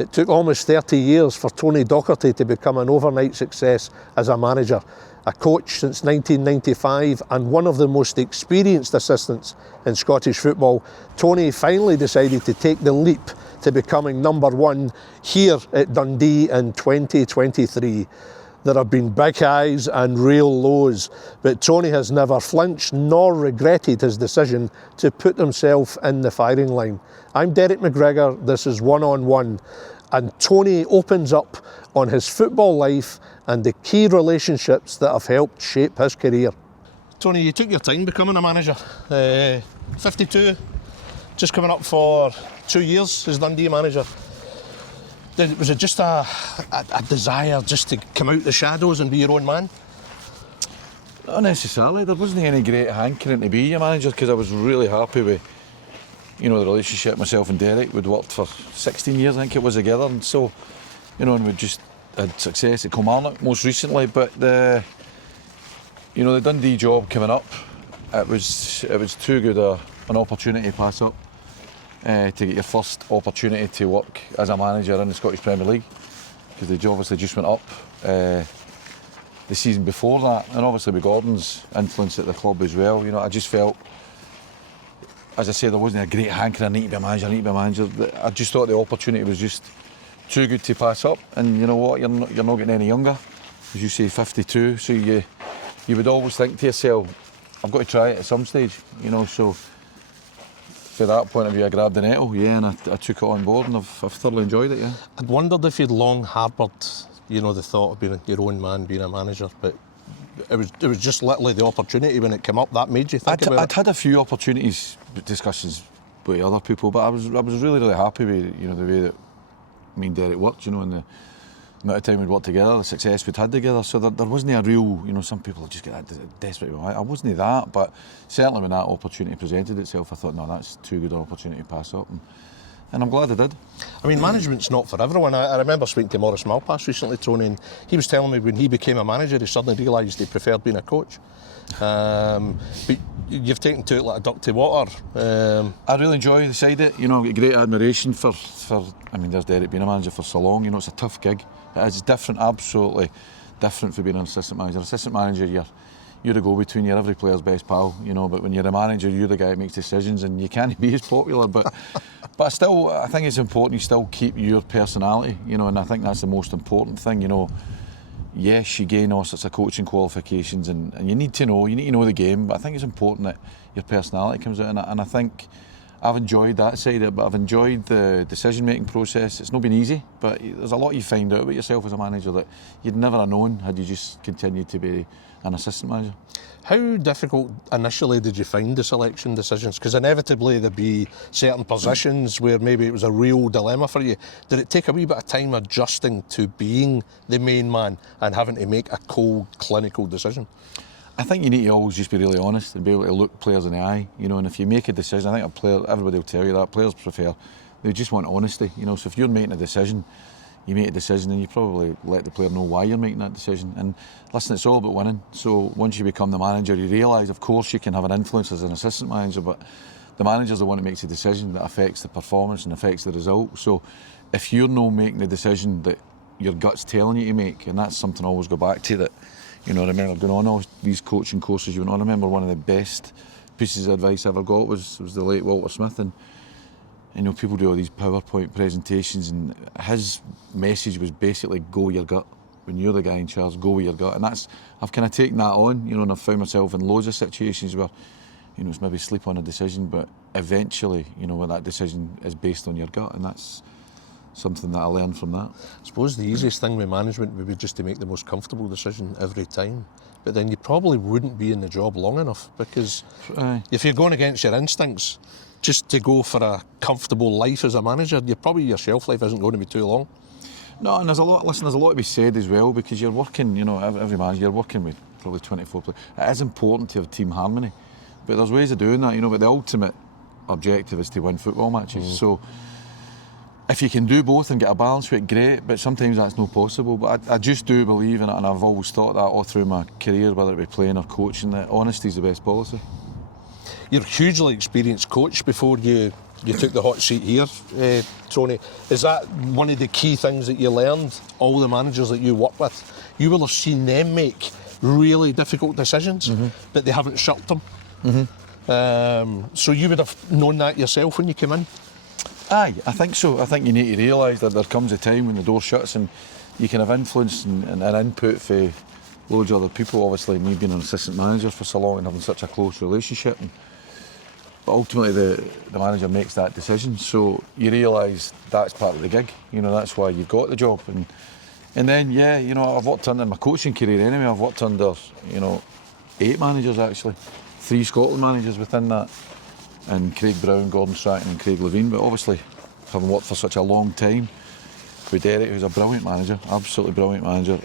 It took almost 30 years for Tony Docherty to become an overnight success as a manager. A coach since 1995 and one of the most experienced assistants in Scottish football, Tony finally decided to take the leap to becoming number one here at Dundee in 2023. There have been big highs and real lows, but Tony has never flinched nor regretted his decision to put himself in the firing line. I'm Derek McGregor, this is One on One, and Tony opens up on his football life and the key relationships that have helped shape his career. Tony, you took your time becoming a manager. 52, just coming up for 2 years as Dundee manager. Was it just a desire just to come out the shadows and be your own man? Not necessarily. There wasn't any great hankering to be a manager because I was really happy with, the relationship myself and Derek. We'd worked for 16 years, I think it was, together, and so, and we just had success at Kilmarnock most recently. But the Dundee job coming up, it was too good an opportunity to pass up. To get your first opportunity to work as a manager in the Scottish Premier League, because the job obviously just went up the season before that, and obviously with Gordon's influence at the club as well. I just felt, as I said, there wasn't a great hankering, I need to be a manager. I just thought the opportunity was just too good to pass up, and you know what, you're not getting any younger, as you say, 52, so you would always think to yourself, I've got to try it at some stage, so from that point of view, I grabbed the nettle, and I took it on board, and I've thoroughly enjoyed it, yeah. I'd wondered if you'd long harboured, the thought of being your own man, being a manager, but it was just literally the opportunity when it came up that made you think about it. I'd had a few opportunities, discussions with other people, but I was really, really happy with the way that me and Derek worked, and the amount of time we'd worked together, the success we'd had together. So there wasn't a real, some people just get desperate. I wasn't that, but certainly when that opportunity presented itself, I thought, no, that's too good an opportunity to pass up. And I'm glad I did. I mean, management's not for everyone. I remember speaking to Maurice Malpass recently, Tony, and he was telling me when he became a manager, he suddenly realised he preferred being a coach. But you've taken to it like a duck to water. I really enjoy the side of it. I've got great admiration for. There's Derek being a manager for so long. It's a tough gig. It's different, absolutely different for being an assistant manager. Assistant manager, you're the go-between, you're every player's best pal, but when you're a manager, you're the guy that makes decisions, and you can't be as popular, but still, I think it's important you still keep your personality, and I think that's the most important thing, Yes, you gain all sorts of coaching qualifications, and you need to know the game, but I think it's important that your personality comes out, and I think I've enjoyed that side of it, but I've enjoyed the decision-making process. It's not been easy, but there's a lot you find out about yourself as a manager that you'd never have known had you just continued to be an assistant manager. How difficult initially did you find the selection decisions? Because inevitably there'd be certain positions where maybe it was a real dilemma for you. Did it take a wee bit of time adjusting to being the main man and having to make a cold, clinical decision? I think you need to always just be really honest and be able to look players in the eye, and if you make a decision, I think everybody will tell you that, players they just want honesty, so if you're making a decision, you make a decision and you probably let the player know why you're making that decision. And listen, it's all about winning, so once you become the manager, you realise, of course, you can have an influence as an assistant manager, but the manager's the one that makes a decision that affects the performance and affects the result. So if you're not making the decision that your gut's telling you to make, and that's something I always go back to, that I remember going on all these coaching courses I remember one of the best pieces of advice I ever got was the late Walter Smith, and people do all these PowerPoint presentations, and his message was basically go your gut. When you're the guy in charge, go with your gut, and I've kind of taken that on, and I've found myself in loads of situations where it's maybe sleep on a decision, but eventually when that decision is based on your gut, and that's something that I learned from that. I suppose the easiest thing with management would be just to make the most comfortable decision every time, but then you probably wouldn't be in the job long enough, because if you're going against your instincts just to go for a comfortable life as a manager, your shelf life isn't going to be too long. No, and there's a lot to be said as well, because you're working, every manager, you're working with probably 24 players. It is important to have team harmony, but there's ways of doing that, but the ultimate objective is to win football matches. So if you can do both and get a balance with it, great, but sometimes that's not possible. But I just do believe in it, and I've always thought that all through my career, whether it be playing or coaching, that honesty is the best policy. you're a hugely experienced coach before you took the hot seat here, Tony. Is that one of the key things that you learned, all the managers that you work with? You will have seen them make really difficult decisions, but they haven't shirked them. So you would have known that yourself when you came in? Aye, I think so. I think you need to realise that there comes a time when the door shuts and you can have influence and input for loads of other people. Obviously, me being an assistant manager for so long and having such a close relationship. But ultimately, the manager makes that decision. So you realise that's part of the gig. You know, that's why you've got the job. And then, yeah, you know, I've worked under my coaching career anyway. I've worked under, 8 managers actually, 3 Scotland managers within that. And Craig Brown, Gordon Strachan and Craig Levine, but obviously having worked for such a long time with Derek, who's a brilliant manager, absolutely brilliant manager,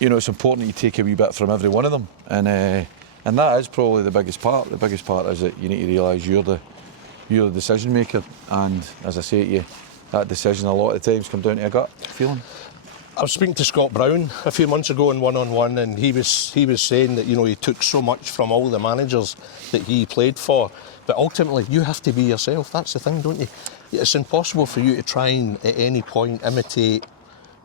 it's important that you take a wee bit from every one of them, and that is probably the biggest part. The biggest part is that you need to realise you're the decision maker, and as I say to you, that decision a lot of the times comes down to a gut feeling. I was speaking to Scott Brown a few months ago in one-on-one, and he was saying that he took so much from all the managers that he played for, but ultimately you have to be yourself. That's the thing, don't you? It's impossible for you to try and at any point imitate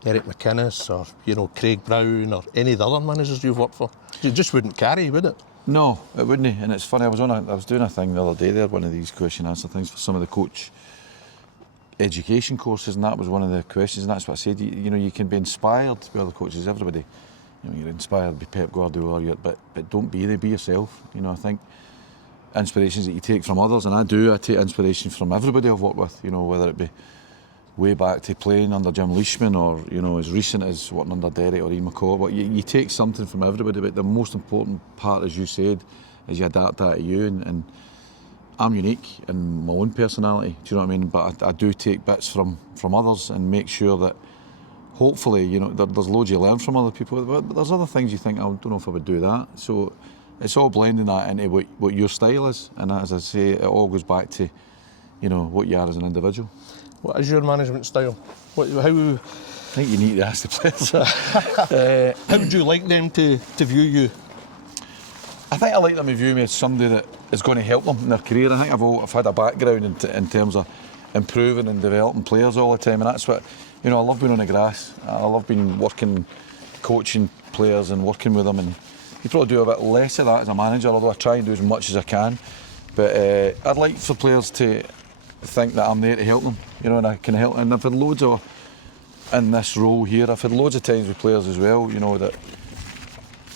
Eric McInnes or Craig Brown or any of the other managers you've worked for. You just wouldn't carry, would it? No, it wouldn't. And it's funny. I was doing a thing the other day there, one of these question answer things for some of the coach education courses, and that was one of the questions, and that's what I said. You can be inspired by other coaches. Everybody, you're inspired by Pep Guardiola, but don't be yourself. I think inspirations that you take from others, and I take inspiration from everybody I've worked with. Whether it be way back to playing under Jim Leishman, or as recent as working under Derek or Ian McCall. But you take something from everybody. But the most important part, as you said, is you adapt that to you, and I'm unique in my own personality, do you know what I mean? But I do take bits from others and make sure that hopefully, there's loads you learn from other people, but there's other things you think, I don't know if I would do that. So it's all blending that into what your style is, and as I say, it all goes back to, what you are as an individual. What is your management style? How? I think you need to ask the players. How would you like them to view you? I think I like them to view me as somebody that is going to help them in their career. I think I've had a background in terms of improving and developing players all the time, and that's what, I love being on the grass. I love being working, coaching players and working with them, and you probably do a bit less of that as a manager, although I try and do as much as I can. But I'd like for players to think that I'm there to help them, and I can help. And I've had loads of, in this role here, I've had loads of times with players as well, that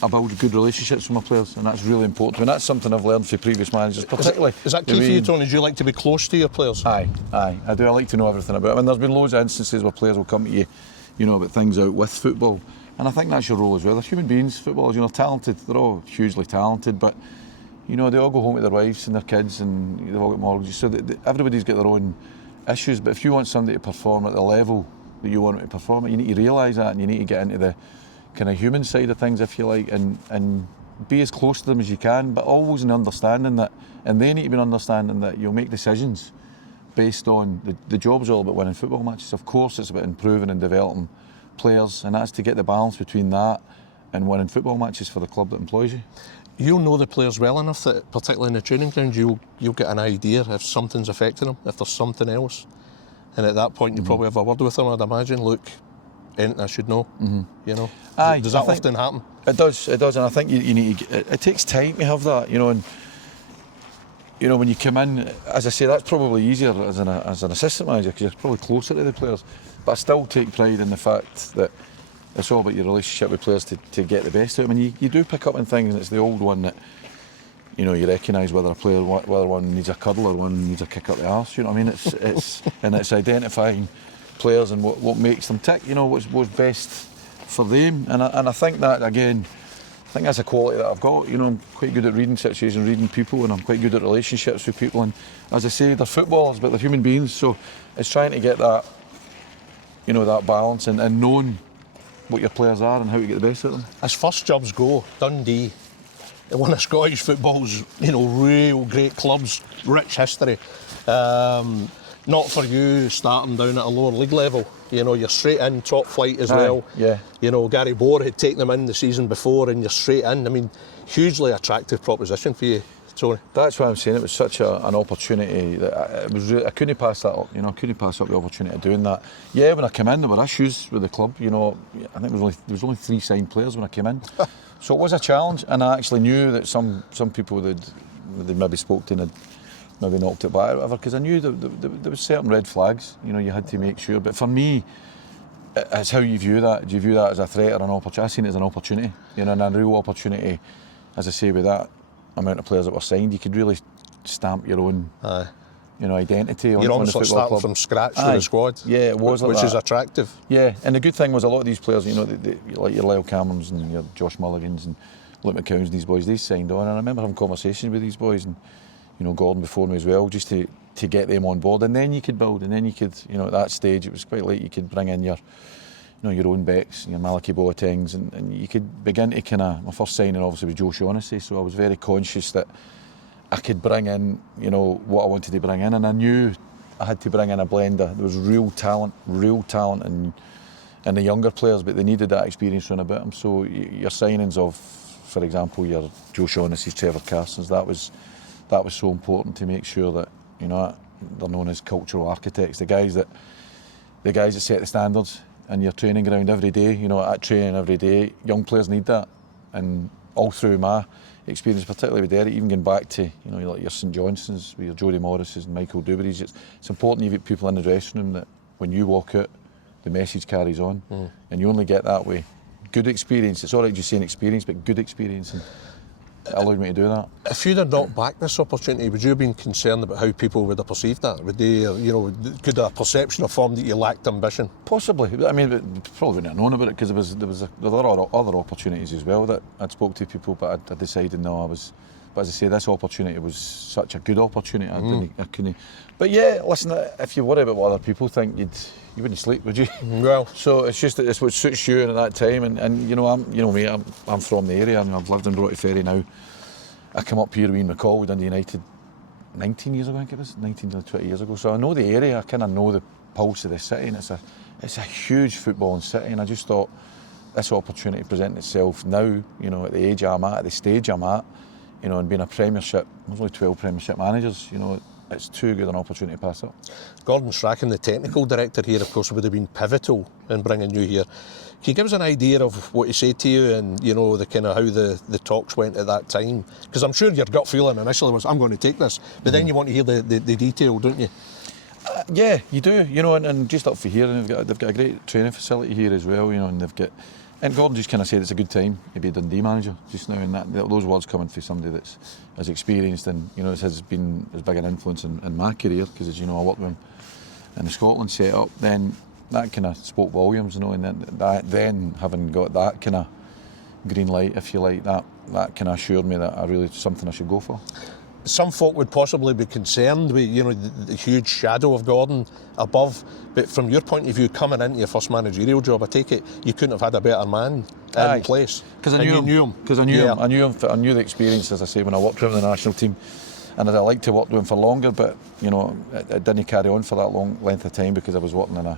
I build good relationships with my players, and that's really important. And that's something I've learned from previous managers, particularly. Is that key for you, Tony? Do you like to be close to your players? Aye, I do. I like to know everything about them. And there's been loads of instances where players will come to you, about things out with football. And I think that's your role as well. They're human beings, footballers, talented. They're all hugely talented, but, they all go home to their wives and their kids, and they've all got mortgages. So everybody's got their own issues. But if you want somebody to perform at the level that you want them to perform at, you need to realise that, and you need to get into the kind of human side of things, if you like, and be as close to them as you can, but always in understanding that, and they need to be understanding that you'll make decisions based on the job's all about winning football matches. Of course, it's about improving and developing players, and that's to get the balance between that and winning football matches for the club that employs you. You'll know the players well enough that, particularly in the training ground, you'll get an idea if something's affecting them, if there's something else, and at that point you probably have a word with them. I'd imagine, look, anything I should know. Aye, does that often happen? It does, and I think you need to, it takes time to have that, and when you come in, as I say, that's probably easier as an assistant manager, because you're probably closer to the players, but I still take pride in the fact that it's all about your relationship with players to get the best out of them. And you do pick up on things, and it's the old one that, you recognise whether one needs a cuddle or one needs a kick up the arse, you know what I mean? It's and it's identifying players and what makes them tick, what's best for them. And I think that, again, I think that's a quality that I've got. I'm quite good at reading situations, reading people, and I'm quite good at relationships with people. And as I say, they're footballers, but they're human beings, so it's trying to get that, that balance and knowing what your players are and how to get the best out of them. As first jobs go, Dundee, one of Scottish football's, real great clubs, rich history. Not for you starting down at a lower league level. You're straight in, top flight as well. Yeah. Gary Bohr had taken them in the season before, and you're straight in. I mean, hugely attractive proposition for you Tony? That's why I'm saying it was such an opportunity that it was. I couldn't pass that up. You know, I couldn't pass up the opportunity of doing that. Yeah, when I came in, there were issues with the club. You know, I think there was only 3 signed players when I came in, so it was a challenge. And I actually knew that some people that they maybe spoke to had maybe knocked it back or whatever, because I knew that there was certain red flags. You know, you had to make sure. But for me, it's how you view that. Do you view that as a threat or an opportunity? I seen it as an opportunity. You know, and a real opportunity. As I say, with that amount of players that were signed, you could really stamp your own, you know, identity on the football club. You're almost starting from scratch with the squad. Yeah, it was like which that. is attractive. Yeah, and the good thing was a lot of these players, you know, like your Lyle Camerons and your Josh Mulligans and Luke McCowns and these boys, they signed on. And I remember having conversations with these boys and, you know, Gordon before me as well, just to get them on board. And then you could build, and then you could, you know, at that stage it was quite late. You could bring in your, you know, your own Becks, your Malachi Boatengs, and you could begin to kind of. My first signing obviously was Joe Shaughnessy, so I was very conscious that I could bring in, you know, what I wanted to bring in, and I knew I had to bring in a blender. There was real talent in the younger players, but they needed that experience around about them. So your signings of, for example, your Joe Shaughnessy's, Trevor Carson's, that was so important to make sure that, you know, they're known as cultural architects, the guys that set the standards. And your training ground every day, you know, at training every day, young players need that. And all through my experience, particularly with Derek, even going back to, you know, like your St Johnsons, with your Jody Morrises and Michael Duberrys, it's important you've got people in the dressing room that when you walk out, the message carries on. And you only get that way. Good experience, it's all right just saying experience, but good experience. And it allowed me to do that. If you'd have not backed this opportunity, would you have been concerned about how people would have perceived that? Would they, you know, could a perception have formed that you lacked ambition? Possibly. I mean, they probably wouldn't have known about it because there were other opportunities as well that I'd spoke to people, but I decided no, I was. But as I say, this opportunity was such a good opportunity. I couldn't. But yeah, listen, if you worry about what other people think, you wouldn't sleep, would you? Well, so it's just that it's what suits you and at that time. And you know, I'm from the area. and I've lived in Broughty Ferry now. I came up here with Ian McCall with Dundee United 19 years ago, I think it was, 19 to 20 years ago. So I know the area. I kind of know the pulse of the city, and it's a huge footballing city. And I just thought this opportunity presenting itself now, you know, at the age I'm at the stage I'm at, you know, and being a Premiership, there's only 12 Premiership managers, you know, it's too good an opportunity to pass up. Gordon Strachan, the technical director here, of course, would have been pivotal in bringing you here. Can you give us an idea of what he said to you and, you know, the kind of how the talks went at that time? Because I'm sure your gut feeling initially was, I'm going to take this, but then you want to hear the detail, don't you? Yeah, you do, you know, and just up for here, and they've got a great training facility here as well, you know, and they've got. And Gordon just kind of said it's a good time to be a Dundee manager just now, and those words coming from somebody that's as experienced and, you know, has been as big an influence in my career, because as you know, I worked with him in the Scotland set-up, then that kind of spoke volumes, you know, and then having got that kind of green light, if you like, that kind of assured me that something I should go for. Some folk would possibly be concerned with, you know, the huge shadow of Gordon above, but from your point of view, coming into your first managerial job, I take it you couldn't have had a better man in place. Because I knew him. Because I knew him. I knew the experience, as I say, when I worked with him in the national team, and I'd like to work with him for longer, but you know, it didn't carry on for that long length of time because I was working in an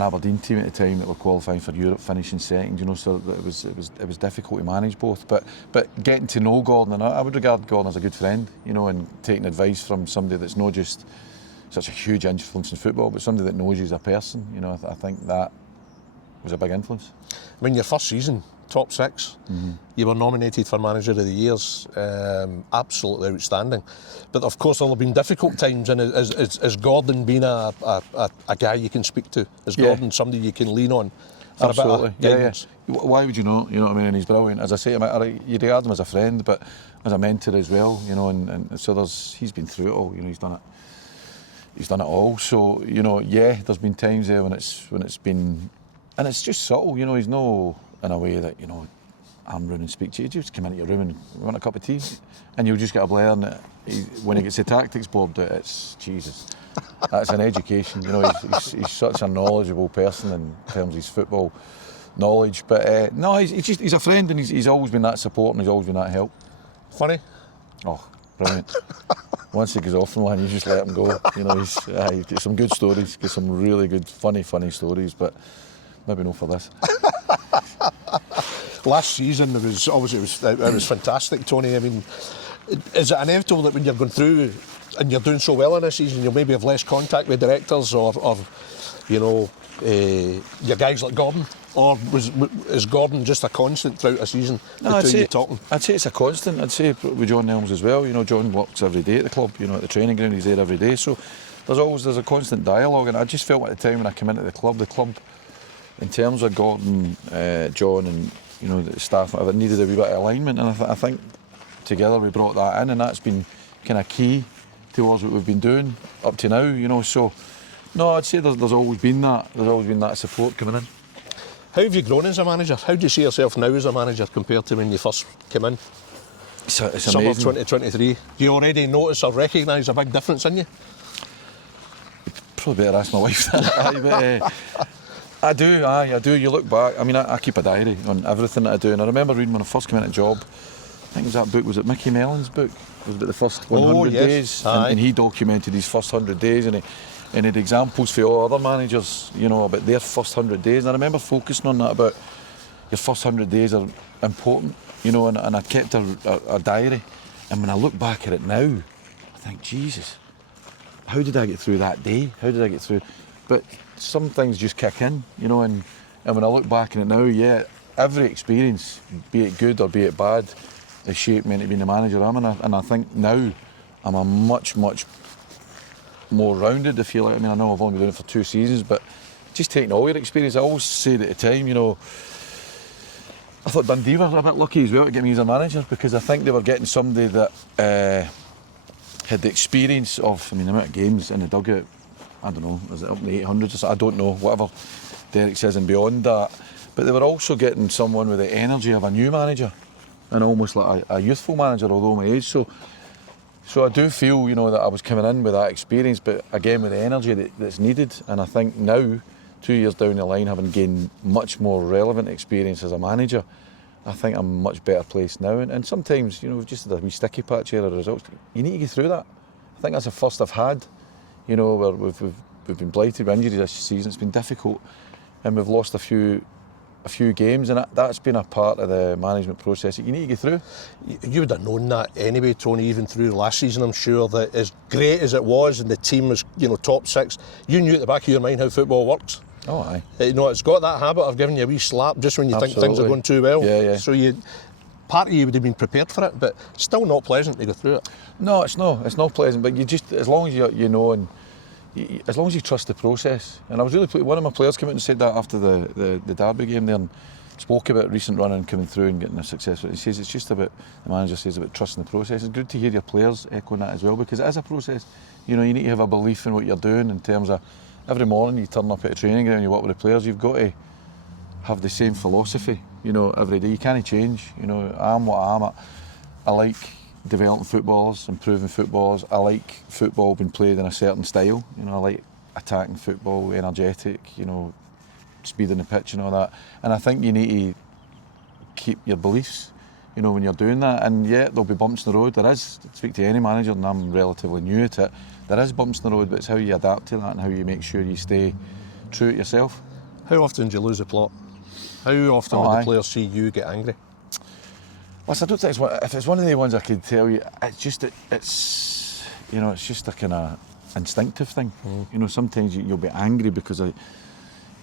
Aberdeen team at the time that were qualifying for Europe, finishing second, you know, so it was difficult to manage both. But getting to know Gordon, and I would regard Gordon as a good friend, you know, and taking advice from somebody that's not just such a huge influence in football, but somebody that knows you as a person, you know, I think that was a big influence. I mean, your first season, top 6, you were nominated for Manager of the Years, absolutely outstanding. But of course there'll have been difficult times, and has Gordon been a guy you can speak to? Is Gordon somebody you can lean on for absolutely. A bit of guidance? Yeah. Why would you not? You know what I mean? And he's brilliant. As I say, you regard him as a friend, but as a mentor as well, you know, and so he's been through it all, you know, he's done it all. So, you know, yeah, there's been times there when it's been, and it's just subtle, you know, he's no in a way that, you know, I'm running and speak to you. You just come into your room and want a cup of tea, and you'll just get a blair, and when he gets the tactics bobbed out, it's Jesus. That's an education, you know. He's such a knowledgeable person in terms of his football knowledge. But no, he's a friend, and he's always been that support, and he's always been that help. Funny? Oh, brilliant. Once he goes off from one, you just let him go. You know, he's got some good stories, got some really good, funny stories, but maybe not for this. Last season, it was fantastic, Tony. I mean, Is it inevitable that when you're going through and you're doing so well in this season, you'll maybe have less contact with directors or you know, your guys like Gordon? Or is Gordon just a constant throughout a season? No, I'd say it's a constant. I'd say with John Nelms as well. You know, John works every day at the club. You know, at the training ground, he's there every day. So there's a constant dialogue, and I just felt at the time when I came into the club, in terms of Gordon, John, and you know the staff, it needed a wee bit of alignment, and I think together we brought that in, and that's been kind of key towards what we've been doing up to now. You know, so no, I'd say there's always been that. There's always been that support coming in. How have you grown as a manager? How do you see yourself now as a manager compared to when you first came in? It's Summer amazing. 2023. Do you already notice or recognise a big difference in you? Probably better ask my wife that. I do. You look back. I mean, I keep a diary on everything that I do, and I remember reading when I first came into the job. I think it was that book. Was it Mickey Mellon's book? It was about the first 100 days, and he documented his first 100 days, and he had examples for all other managers, you know, about their first 100 days. And I remember focusing on that, about your first 100 days are important, you know, and I kept a diary. And when I look back at it now, I think, Jesus, how did I get through that day? How did I get through? But some things just kick in, you know, and when I look back on it now, yeah, every experience, be it good or be it bad, has shaped me into being the manager I'm in. And I think now I'm a much more rounded, if you like. I mean, I know I've only been doing it for 2 seasons, but just taking all your experience, I always said at the time, you know, I thought Dundee were a bit lucky as well to get me as a manager, because I think they were getting somebody that had the experience of, I mean, the amount of games in the dugout, I don't know, is it up in the 800s or something? I don't know, whatever Derek says and beyond that. But they were also getting someone with the energy of a new manager and almost like a youthful manager, although my age. So I do feel, you know, that I was coming in with that experience, but again with the energy that's needed. And I think now, 2 years down the line, having gained much more relevant experience as a manager, I think I'm much better placed now. And sometimes, you know, we've just had a wee sticky patch here of the results. You need to get through that. I think that's the first I've had, you know, where we've been blighted with injuries this season. It's been difficult, and we've lost a few games, and that's been a part of the management process that you need to get through. You would have known that anyway, Tony, even through the last season, I'm sure, that as great as it was and the team was, you know, top 6, you knew at the back of your mind how football works. Oh, aye. You know, it's got that habit of giving you a wee slap just when you think things are going too well. Yeah. So part of you would have been prepared for it, but still not pleasant to go through it. No, it's not pleasant, but you just, as long as you know, and as long as you trust the process. And I was really pleased. One of my players came out and said that after the Derby game there, and spoke about recent running coming through and getting a success. He says it's just about, the manager says, about trusting the process. It's good to hear your players echoing that as well, because it is a process. You know, you need to have a belief in what you're doing, in terms of every morning you turn up at a training ground and you work with the players, you've got to have the same philosophy, you know, every day. You can't change. You know, I'm what I am. I like developing footballers, improving footballers. I like football being played in a certain style. You know, I like attacking football, energetic, you know, speed in the pitch and all that. And I think you need to keep your beliefs, you know, when you're doing that. And yeah, there'll be bumps in the road. There is. Speak to any manager, and I'm relatively new at it. There is bumps in the road, but it's how you adapt to that and how you make sure you stay true to yourself. How often do you lose the plot? How often would the players see you get angry? Well, I don't think if it's one of the ones I could tell you, it's just you know, it's just a kind of instinctive thing. You know, sometimes you'll be angry because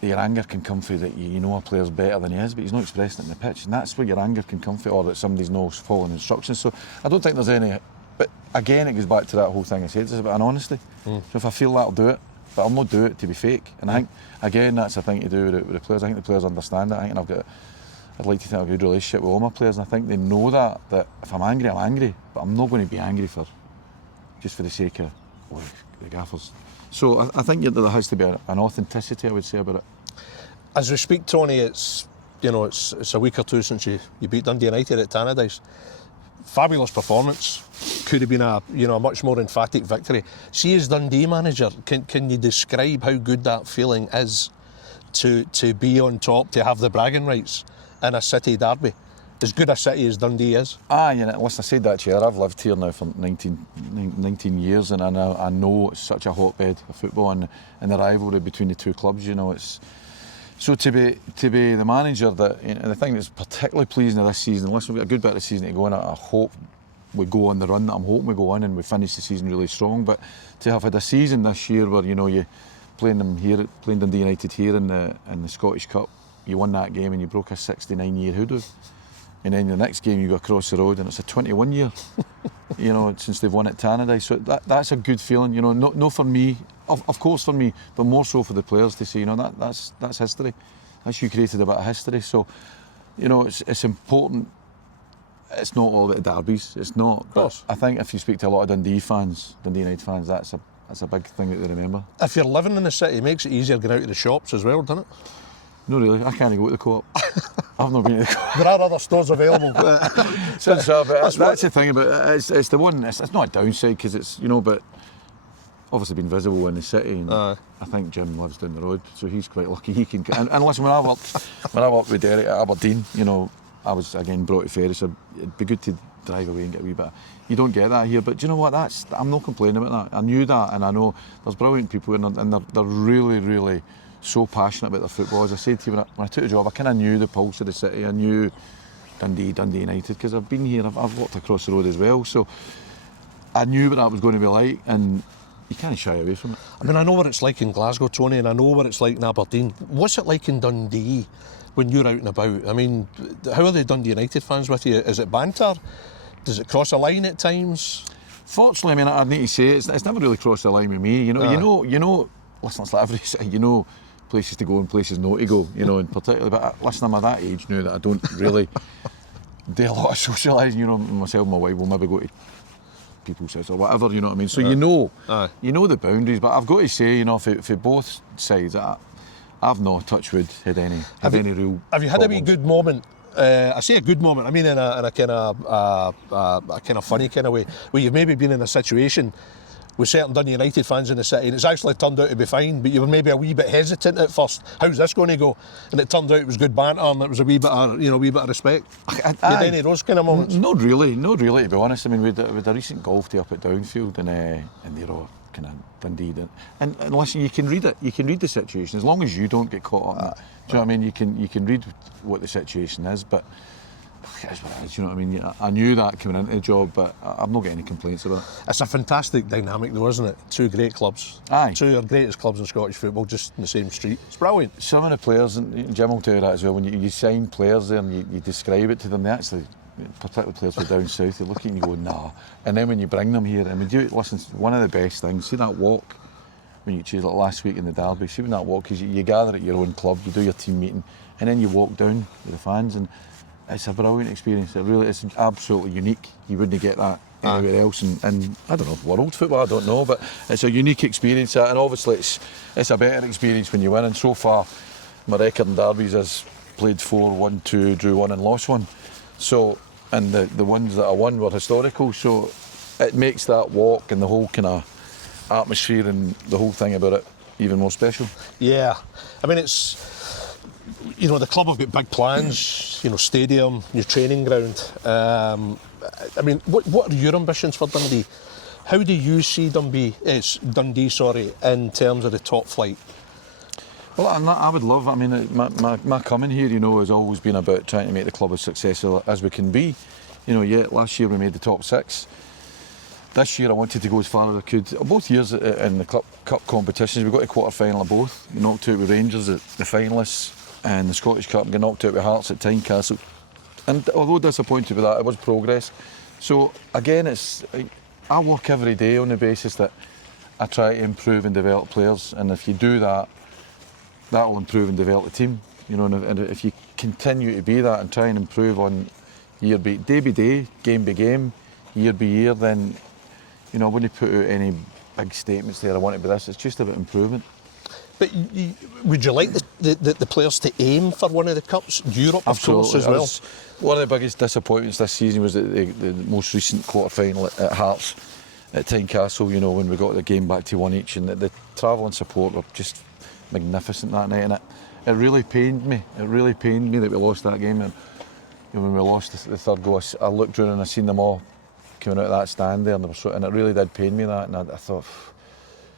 your anger can come from that you know a player's better than he is, but he's not expressing it in the pitch, and that's where your anger can come from, or that somebody's not following instructions. So I don't think there's any. But again, it goes back to that whole thing I said. It's about an honesty. So if I feel that, I'll do it, but I'll not do it to be fake. And I think again, that's the thing to do with the players. I think the players understand it. I think I'd like to think I've got a good relationship with all my players, and I think they know that if I'm angry, but I'm not going to be angry just for the sake of the gaffers. So I think there has to be an authenticity, I would say, about it. As we speak, Tony, it's a week or two since you beat Dundee United at Tannadice. Fabulous performance. Could have been a much more emphatic victory. See, as Dundee manager, can you describe how good that feeling is to be on top, to have the bragging rights in a city derby? As good a city as Dundee is. Listen, I said that to you. I've lived here now for 19 years, and I know it's such a hotbed of football, and the rivalry between the two clubs. You know, it's so to be the manager that. You know, the thing that's particularly pleasing of this season. Listen, we've got a good bit of the season to go, and I hope we go on the run that I'm hoping we go on, and we finish the season really strong. But to have had a season this year where you playing Dundee United here in the Scottish Cup, you won that game and you broke a 69-year hoodoo, and then the next game you go across the road and it's a 21-year, since they've won at Tannadice. So that's a good feeling, no for me, of course for me, but more so for the players to say, that's history. That's you created a bit of history. So, it's important. It's not all about derbies. It's not. Of course. But I think if you speak to a lot of Dundee United fans, that's a big thing that they remember. If you're living in the city, it makes it easier getting out of the shops as well, doesn't it? No, really. I can't go to the Co-op. I've not been to the Co-op. There are other stores available. That's the thing about it. It's the one. It's not a downside because it's but obviously been visible in the city. And I think Jim lives down the road, so he's quite lucky. He can. And listen, when I worked with Derek at Aberdeen, I was again brought to Ferry, so it'd be good to drive away and get a wee bit. You don't get that here, but do you know what? I'm not complaining about that. I knew that, and I know there's brilliant people here, and they're really, really so passionate about their football. As I said to you, when I took the job, I kind of knew the pulse of the city. I knew Dundee United, because I've been here. I've walked across the road as well, so I knew what that was going to be like, and you can't shy away from it. I mean, I know what it's like in Glasgow, Tony, and I know what it's like in Aberdeen. What's it like in Dundee when you're out and about? I mean, how are the Dundee United fans with you? Is it banter? Does it cross a line at times? Fortunately, I mean, I need to say it's never really crossed the line with me. You know. Listen, it's like every city. Places to go and places not to go. In particular. But listen, I'm at that age now that I don't really do a lot of socialising. Myself and my wife will maybe go to people's house or whatever. You know what I mean? So you know the boundaries. But I've got to say, for both sides, I've not, touch wood, had any real. Have you had a wee good moment? I say a good moment. I mean in a kind of funny kind of way, where you've maybe been in a situation with certain Dundee United fans in the city, and it's actually turned out to be fine, but you were maybe a wee bit hesitant at first. How's this going to go? And it turned out it was good banter, and it was a wee bit of respect. You had any of those kind of moments? Not really, to be honest. I mean, we had a recent golf day up at Downfield, and they're all kind of Dundee. And listen, you can read it. You can read the situation as long as you don't get caught up in it. Do you know what I mean? You can read what the situation is, but it is what it is. You know what I mean? I knew that coming into the job, but I've not got any complaints about it. It's a fantastic dynamic, though, isn't it? Two great clubs. Aye. Two of the greatest clubs in Scottish football, just in the same street. It's brilliant. Some of the players, and Jim will tell you that as well, when you sign players there and you describe it to them, they actually, particularly players from down south, they look at you and you go, nah. And then when you bring them here, listen, one of the best things, see that walk when you choose, like last week in the derby, see when that walk is, you gather at your own club, you do your team meeting, and then you walk down with the fans, and it's a brilliant experience. It's absolutely unique. You wouldn't get that anywhere else, and I don't know, world football, I don't know, but it's a unique experience, and obviously it's a better experience when you win. And so far, my record in derbies is played 4, won 2, drew 1 and lost 1. So, and the ones that I won were historical, so it makes that walk and the whole kind of atmosphere and the whole thing about it even more special. Yeah, I mean, it's, the club have got big plans, stadium, new training ground. I mean, what are your ambitions for Dundee? How do you see Dundee, in terms of the top flight? Well, I would love, I mean, my coming here, has always been about trying to make the club as successful as we can be. Last year we made the top 6. This year I wanted to go as far as I could. Both years in the cup competitions, we got to quarter-final of both. We knocked out with Rangers at the finalists, and the Scottish Cup, and got knocked out with Hearts at Tynecastle. And although disappointed with that, it was progress. So again, I work every day on the basis that I try to improve and develop players, and if you do that, that will improve and develop the team. And if you continue to be that and try and improve on day by day, game by game, year by year, then I wouldn't put out any big statements there. I want to be this. It's just about improvement. But would you like the players to aim for one of the cups? Europe, of course, as well. One of the biggest disappointments this season was the most recent quarter-final at Hearts at Tynecastle, when we got the game back to 1 each, and the travel and support were just magnificent that night, and it really pained me. It really pained me that we lost that game. And when we lost the third goal, I looked around and I seen them all coming out of that stand there, and it really did pain me that, and I thought,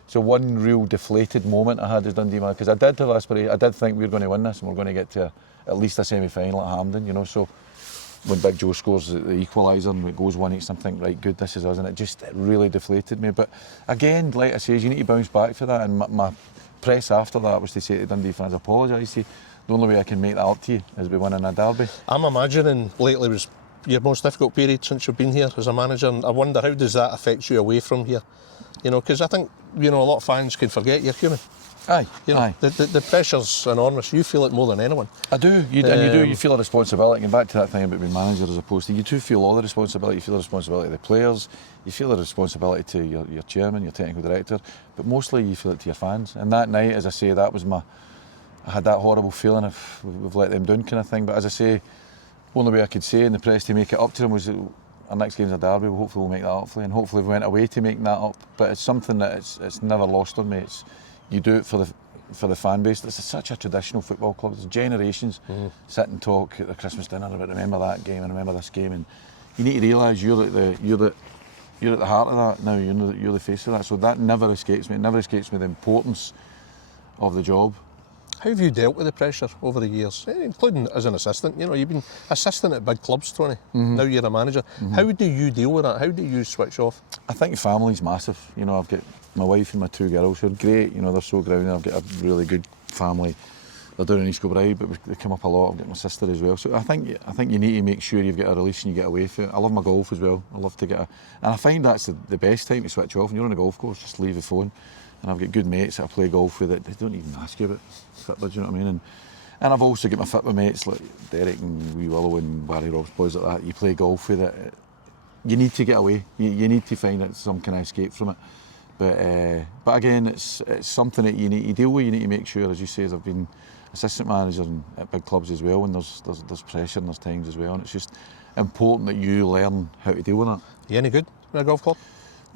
so one real deflated moment I had as Dundee man, because I did have aspiration. I did think we were going to win this and we're going to get to at least a semi-final at Hampden, so when Big Joe scores the equaliser and it goes 1-8, I'm thinking, right, good, this is us, and it really deflated me. But again, like I say, you need to bounce back for that, and my press after that was to say to Dundee fans, apologise to you. The only way I can make that up to you is by winning a derby. I'm imagining lately was your most difficult period since you've been here as a manager, and I wonder how does that affect you away from here? You know, because I think, you know, a lot of fans can forget you're human. Aye, you know, aye. The pressure's enormous. You feel it more than anyone. I do, you feel a responsibility. Going back to that thing about being manager as opposed to, you do feel all the responsibility. You feel the responsibility of the players, you feel the responsibility to your chairman, your technical director, but mostly you feel it to your fans. And that night, as I say, I had that horrible feeling of we've let them down kind of thing. But as I say, only way I could say in the press to make it up to them was our next game's a derby. Hopefully we'll make that up for you, and hopefully we went away to making that up. But it's something that it's never lost on me. You do it for the fan base. It's such a traditional football club. There's generations sit and talk at the Christmas dinner about remember that game and remember this game, and you need to realise you're at the heart of that now. You're the face of that. So that never escapes me. It never escapes me the importance of the job. How have you dealt with the pressure over the years, including as an assistant? You know, you've been assistant at big clubs, Tony. Now you're a manager. How do you deal with that? How do you switch off? I think family's massive. You know, I've got my wife and my 2 girls who are great. You know, they're so grounded. I've got a really good family. They're down in East Kilbride, but they come up a lot. I've got my sister as well. So I think you need to make sure you've got a release and you get away from it. I love my golf as well. I love to and I find that's the best time to switch off. When you're on a golf course, just leave the phone. And I've got good mates that I play golf with that they don't even ask you about Fitbit, do you know what I mean? And I've also got my Fitbit mates like Derek and Wee Willow and Barry Robs, boys like that. You play golf with it. You need to get away. You need to find some kind of escape from it. But again, it's something that you need to deal with. You need to make sure, as you say, as I've been assistant manager at big clubs as well, and there's pressure and there's times as well, and it's just important that you learn how to deal with that. You any good in a golf club?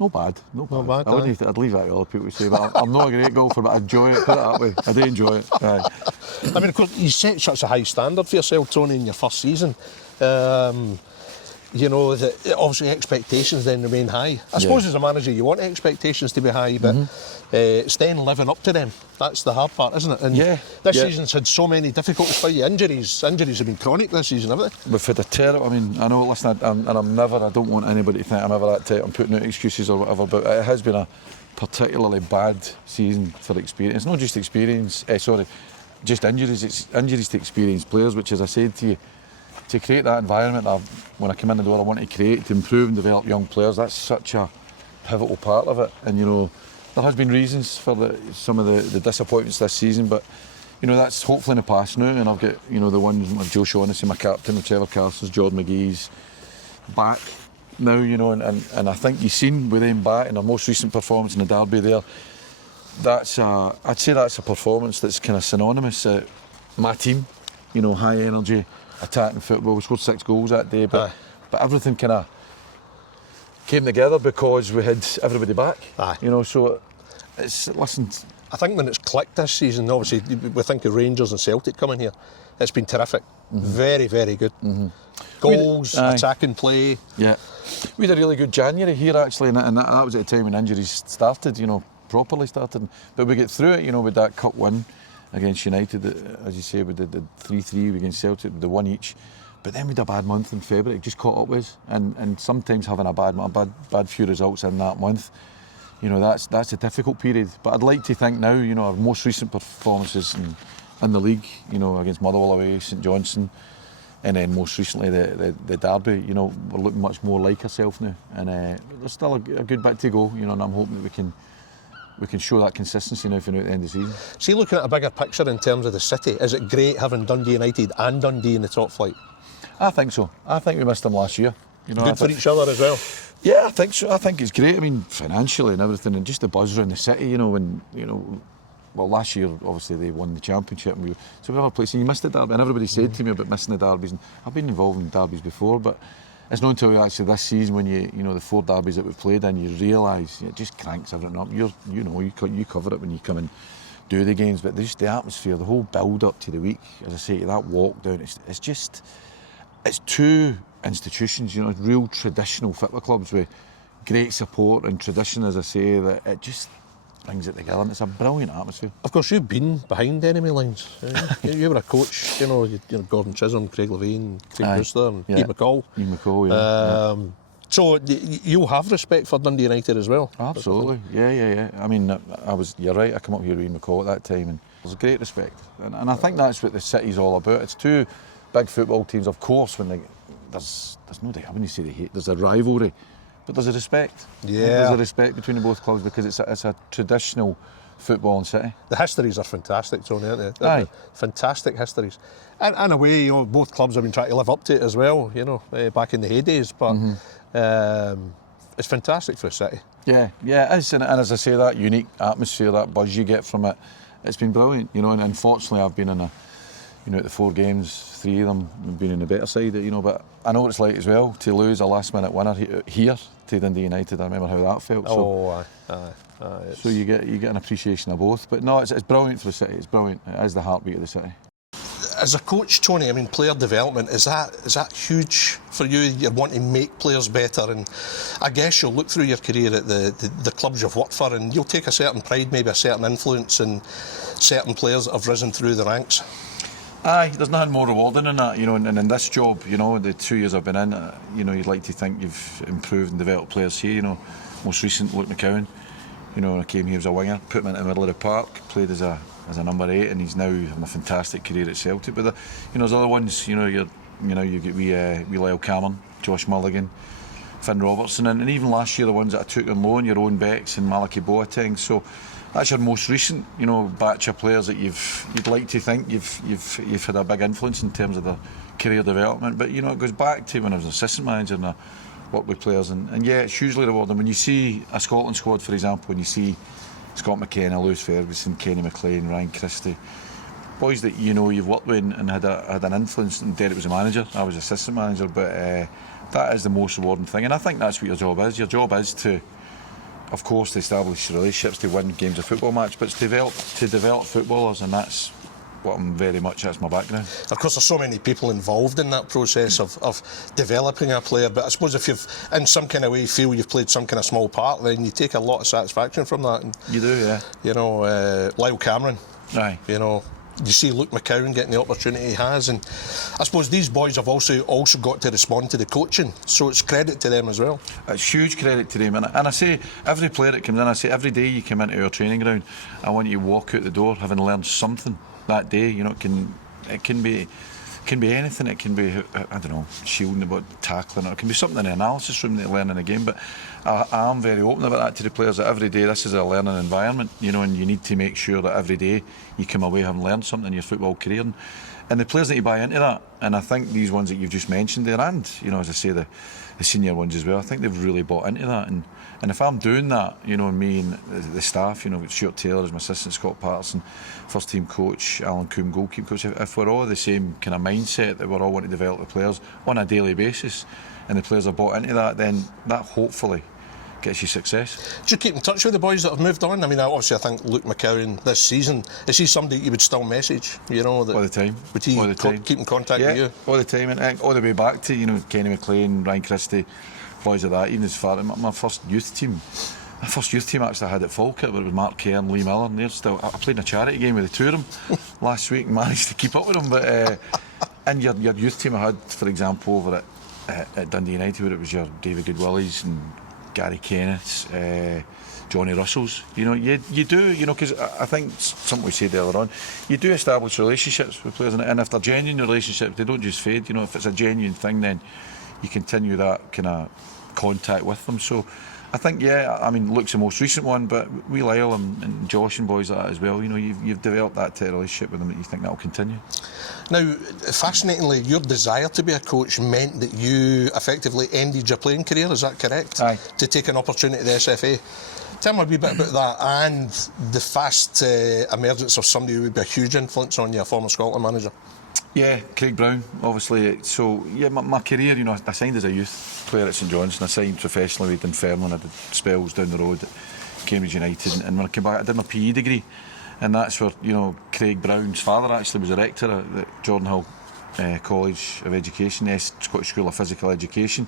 Not bad. I'd leave that to other people to say, but I'm not a great golfer, but I enjoy it, put it that way. I do enjoy it. Aye. I mean, of course, you set such a high standard for yourself, Tony, in your first season. You know, obviously expectations then remain high. I suppose as a manager you want expectations to be high, but it's then living up to them. That's the hard part, isn't it? And this season's had so many difficulties for you. Injuries have been chronic this season, haven't they? We've had a terrible, I mean, I know, listen, I don't want anybody to think I'm ever that tight, I'm putting out excuses or whatever, but it has been a particularly bad season for experience. Not just experience, just injuries. It's injuries to experienced players, which, as I said to you, to create that environment when I come in the door I want to create to improve and develop young players, that's such a pivotal part of it. And you know, there has been reasons for some of the disappointments this season, but you know, that's hopefully in the past now, and I've got, you know, the ones with Joe Shaughnessy, my captain, with Trevor Carson's, Jordan McGee's back now, you know, and I think you've seen with them back in their most recent performance in the derby there, I'd say that's a performance that's kind of synonymous at my team, you know, high energy, attacking football. We scored 6 goals that day, but everything kind of came together because we had everybody back. You know, so listen. I think when it's clicked this season, obviously we think of Rangers and Celtic coming here. It's been terrific. Very, very good. Goals, attacking play. Yeah, we had a really good January here actually, and that was at the time when injuries started. You know, properly started. But we get through it. You know, with that cup win against United, as you say, we did the 3-3 against Celtic, the 1 each. But then we had a bad month in February, it just caught up with us. And sometimes having a bad few results in that month, you know, that's a difficult period. But I'd like to think now, you know, our most recent performances in the league, you know, against Motherwell away, St Johnstone, and then most recently the derby, you know, we're looking much more like ourselves now. And there's still a good bit to go, you know, and I'm hoping that we can show that consistency now for now at the end of the season. See, looking at a bigger picture in terms of the city, is it great having Dundee United and Dundee in the top flight? I think so. I think we missed them last year. You know, good for each other as well. Yeah, I think so. I think it's great. I mean, financially and everything, and just the buzz around the city. You know, when well, last year obviously they won the championship, and so we have a place. And you missed the derby, and everybody said to me about missing the derbies. And I've been involved in derbies before, but it's not until actually this season when you know the 4 derbies that we've played in, you realise it just cranks everything up. You cover it when you come and do the games, but just the atmosphere, the whole build up to the week, as I say, that walk down, it's 2 institutions, you know, real traditional football clubs with great support and tradition, as I say, that brings it together, and it's a brilliant atmosphere. Of course, you've been behind enemy lines. You were a coach, you know Gordon Chisholm, Craig Levein, Craig Brewster, and Ian McCall. Ian McCall, yeah. So you'll have respect for Dundee United as well. Absolutely, yeah. I mean, you're right. I come up here with Ian McCall at that time, and there's great respect, and I think that's what the city's all about. It's two big football teams, of course. When there's no doubt, I wouldn't say they hate. There's a rivalry, but there's a respect. Yeah, there's a respect between the both clubs because it's a traditional footballing city. The histories are fantastic, Tony, aren't they? Aye. Fantastic histories. And in a way, both clubs have been trying to live up to it as well, back in the heydays. But it's fantastic for a city. Yeah, it is. And as I say, that unique atmosphere, that buzz you get from it, it's been brilliant, and unfortunately I've been in at the 4 games, 3 of them have been in the better side, but I know what it's like as well to lose a last minute winner here to Dundee United. I remember how that felt. So you get an appreciation of both. But no, it's brilliant for the city. It's brilliant. It is the heartbeat of the city. As a coach, Tony, I mean, player development, is that huge for you? You want to make players better, and I guess you'll look through your career at the clubs you've worked for, and you'll take a certain pride, maybe a certain influence in certain players that have risen through the ranks. Aye, there's nothing more rewarding than that, and in this job, the 2 years I've been in, you'd like to think you've improved and developed players here, most recent, Luke McCowan, when I came here as a winger, put him into the middle of the park, played as a number 8, and he's now having a fantastic career at Celtic. But there's other ones, you've got wee Lyle Cameron, Josh Mulligan, Finn Robertson, and even last year the ones that I took on loan, your own Becks and Malachi Boateng. So that's your most recent, batch of players that you'd like to think you've had a big influence in terms of their career development. But it goes back to when I was an assistant manager and I worked with players, and yeah, it's hugely rewarding when you see a Scotland squad, for example, when you see Scott McKenna, Lewis Ferguson, Kenny McLean, Ryan Christie, boys that you've worked with and had an influence. And Derek was a manager, I was assistant manager, but that is the most rewarding thing, and I think that's what your job is. Your job is to, of course, to establish relationships, to win games of football match, but to develop footballers, and that's what that's my background. Of course, there's so many people involved in that process of developing a player, but I suppose if you've, in some kind of way, feel you've played some kind of small part, then you take a lot of satisfaction from that. And, you do, yeah. Lyle Cameron. Aye. You see Luke McCowan getting the opportunity he has, and I suppose these boys have also got to respond to the coaching, so it's credit to them as well. It's huge credit to them, and I say every player that comes in, I say every day you come into our training ground, I want you to walk out the door having learned something that day. It can be anything. It can be, I don't know, shielding, about tackling, or it can be something in the analysis room that you learn in the game. But I am very open about that to the players, that every day this is a learning environment, and you need to make sure that every day you come away having learned something in your football career. And the players need to buy into that. And I think these ones that you've just mentioned there, and as I say, the senior ones as well, I think they've really bought into that. And if I'm doing that, me and the staff, with Stuart Taylor as my assistant, Scott Patterson, first team coach, Alan Coombe, goalkeeper coach, if we're all the same kind of mindset that we're all wanting to develop the players on a daily basis, and the players are bought into that, then that hopefully gets you success. Do you keep in touch with the boys that have moved on? I mean, obviously I think Luke McCowan this season, is he somebody you would still message? That all the time. Would he keep in contact with you? All the time, and all the way back to Kenny McLean, Ryan Christie, boys of that, even as far as my first youth team. My first youth team actually I had at Falkirk, but it was Mark Kerr and Lee Miller, and they're still. I played in a charity game with the two of them last week and managed to keep up with them. But and your youth team I had, for example, over at Dundee United, where it was your David Goodwillies and Gary Kenneths, Johnny Russells. You do, because I think something we said earlier on, you do establish relationships with players, and if they're genuine relationships, they don't just fade. If it's a genuine thing, then you continue that kind of contact with them. So I think, Luke's the most recent one, but we Lyle and Josh and boys like that as well. You've developed that relationship with them that you think that will continue. Now, fascinatingly, your desire to be a coach meant that you effectively ended your playing career. Is that correct? Aye. To take an opportunity at the SFA. Tell me a wee bit about that and the fast emergence of somebody who would be a huge influence on you, a former Scotland manager. Yeah, Craig Brown, obviously. So, my career, I signed as a youth player at St John's, and I signed professionally with Dunfermline. I did spells down the road at Cambridge United, and when I came back, I did my PE degree, and that's where, Craig Brown's father actually was a rector at Jordan Hill College of Education, the Scottish School of Physical Education.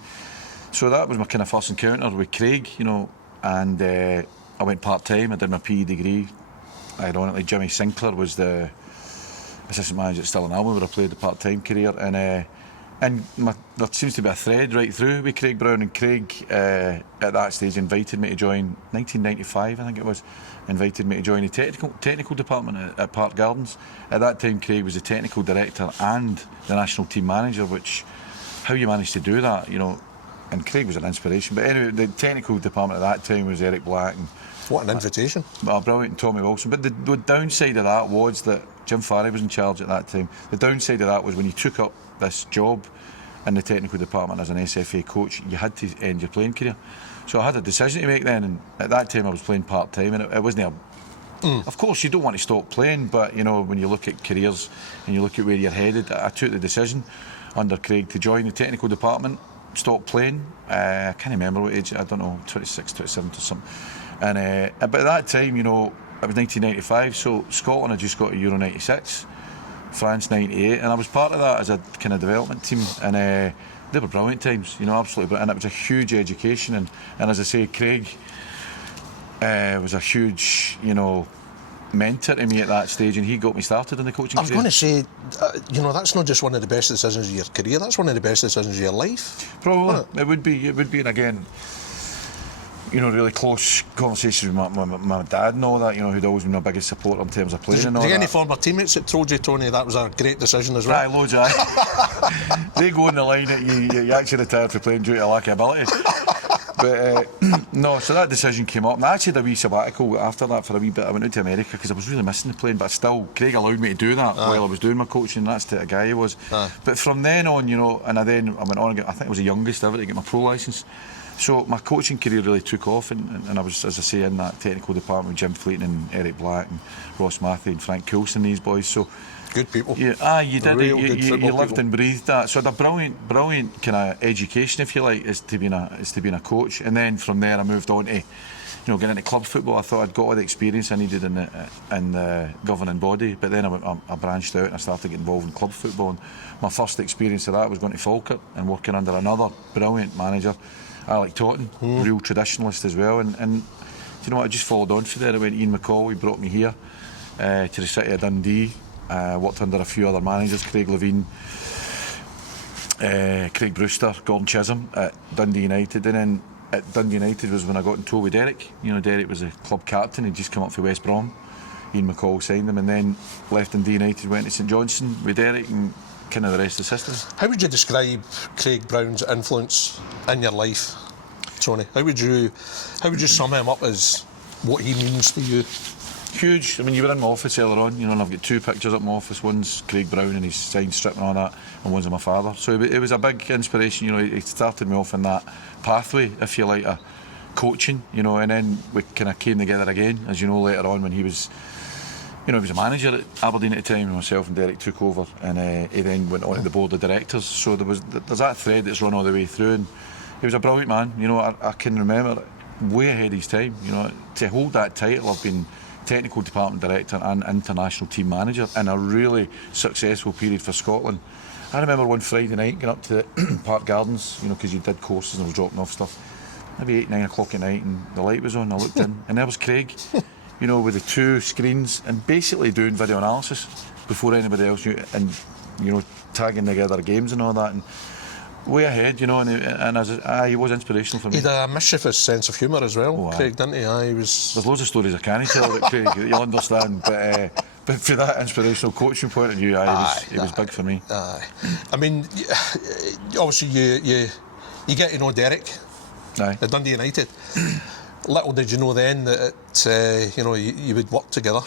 So that was my kind of first encounter with Craig, and I went part-time. I did my PE degree. Ironically, Jimmy Sinclair was the assistant manager at Stirling Albion, where I played the part-time career, and there seems to be a thread right through with Craig Brown. And Craig at that stage invited me to join, 1995 I think it was, invited me to join the technical department at Park Gardens. At that time Craig was the technical director and the national team manager, which, how you managed to do that, you know, and Craig was an inspiration. But anyway, the technical department at that time was Eric Black and What an invitation. brilliant, and Tommy Wilson. But the downside of that was that Jim Farry was in charge at that time. The downside of that was when you took up this job in the technical department as an SFA coach, you had to end your playing career. So I had a decision to make then, and at that time I was playing part-time, and it wasn't Of course, you don't want to stop playing, but you know, when you look at careers and you look at where you're headed, I took the decision under Craig to join the technical department, stop playing. I can't remember what age, I don't know, 26, 27 or something. And but at that time, you know, it was 1995, so Scotland had just got to Euro 96, France 98, and I was part of that as a kind of development team, and they were brilliant times, you know, absolutely brilliant, and it was a huge education, and as I say, Craig was a huge, you know, mentor to me at that stage, and he got me started in the coaching I was career. going to say, you know, that's not just one of the best decisions of your career, that's one of the best decisions of your life. Probably, it would be, and again, you know, really close conversations with my dad and all that, you know, who'd always been my biggest supporter in terms of playing and all Do you that. any former teammates that told you, Tony, that was a great decision as well? Aye, loads of they go on the line that you actually retired for playing due to lack of ability. But no, so that decision came up, and I actually had a wee sabbatical after that for a wee bit. I went out to America because I was really missing the playing, but still, Craig allowed me to do that while I was doing my coaching, and that's the type of guy he was. But from then on, you know, and I went on and got, I think I was the youngest ever to get my pro licence. So my coaching career really took off, and I was, as I say, in that technical department with Jim Fleeton and Eric Black and Ross Matthew and Frank Coulson, these boys. So good people. Yeah, you did. You lived people. and breathed that. So I had a brilliant kind of education, if you like, is to being a coach. And then from there, I moved on to, you know, getting into club football. I thought I'd got all the experience I needed in the governing body. But then I branched out and I started getting involved in club football. And my first experience of that was going to Falkirk and working under another brilliant manager, Alec Totten, real traditionalist as well. And you know what? I just followed on from there. I went Ian McCall. He brought me here to the city of Dundee. Worked under a few other managers, Craig Levine, Craig Brewster, Gordon Chisholm at Dundee United, and then at Dundee United was when I got in tow with Derek. You know, Derek was a club captain, he'd just come up for West Brom. Ian McCall signed him, and then left Dundee United, went to St Johnstone with Derek, and kind of the rest is history. How would you describe Craig Brown's influence in your life, Tony? How would you sum him up as what he means for you? Huge. I mean, you were in my office earlier on, you know, and I've got two pictures up in my office. One's Craig Brown and his signed strip and all that, and one's of my father. So it was a big inspiration, you know. He started me off in that pathway, if you like, coaching, you know, and then we kind of came together again, as you know, later on when he was, you know, he was a manager at Aberdeen at the time, and myself and Derek took over, and he then went on to the board of directors. So there's that thread that's run all the way through, and he was a brilliant man, you know. I can remember way ahead of his time, you know, to hold that title of being technical department director and international team manager in a really successful period for Scotland. I remember one Friday night going up to the Park Gardens, you know, because you did courses and I was dropping off stuff, maybe 8, 9 o'clock at night, and the light was on. I looked in and there was Craig, you know, with the two screens and basically doing video analysis before anybody else knew, and you know, tagging together games and all that, and way ahead, you know, and he was inspirational for me. He had a mischievous sense of humour as well, Craig, didn't he? There's loads of stories I can't tell about Craig, you'll understand, but for that inspirational coaching point of view, he was big for me. I mean, obviously you get to know Derek at Dundee United. Little did you know then that you know, you would work together,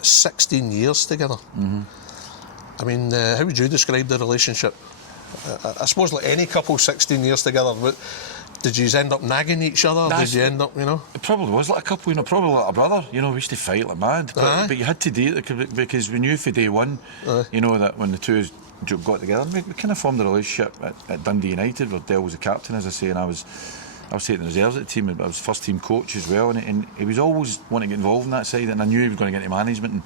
16 years together. I mean, how would you describe the relationship? I suppose like any couple, 16 years together, but did you end up nagging each other? Did you end up, you know? It probably was like a couple, you know, probably like a brother. You know, we used to fight like mad, but you had to do it because we knew for day one, you know, that when the two got together, we kind of formed a relationship at Dundee United, where Dale was the captain, as I say, and I was taking the reserves at the team, but I was first team coach as well, and he was always wanting to get involved in that side, and I knew he was going to get into management, and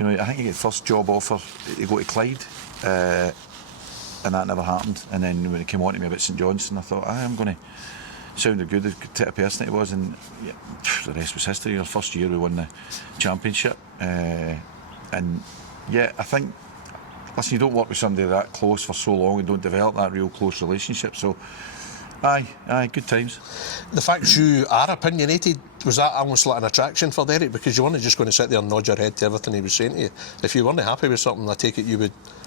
you know, I think he got first job offer to go to Clyde. And that never happened. And then when it came on to me about St Johnstone, I thought, I'm going to sounded good, the type of person it was, and yeah, the rest was history. Our first year we won the championship, and yeah, I think, listen, you don't work with somebody that close for so long and don't develop that real close relationship. So, aye, good times. The fact you are opinionated, was that almost like an attraction for Derek? Because you weren't just going to sit there and nod your head to everything he was saying to you. If you weren't happy with something, I take it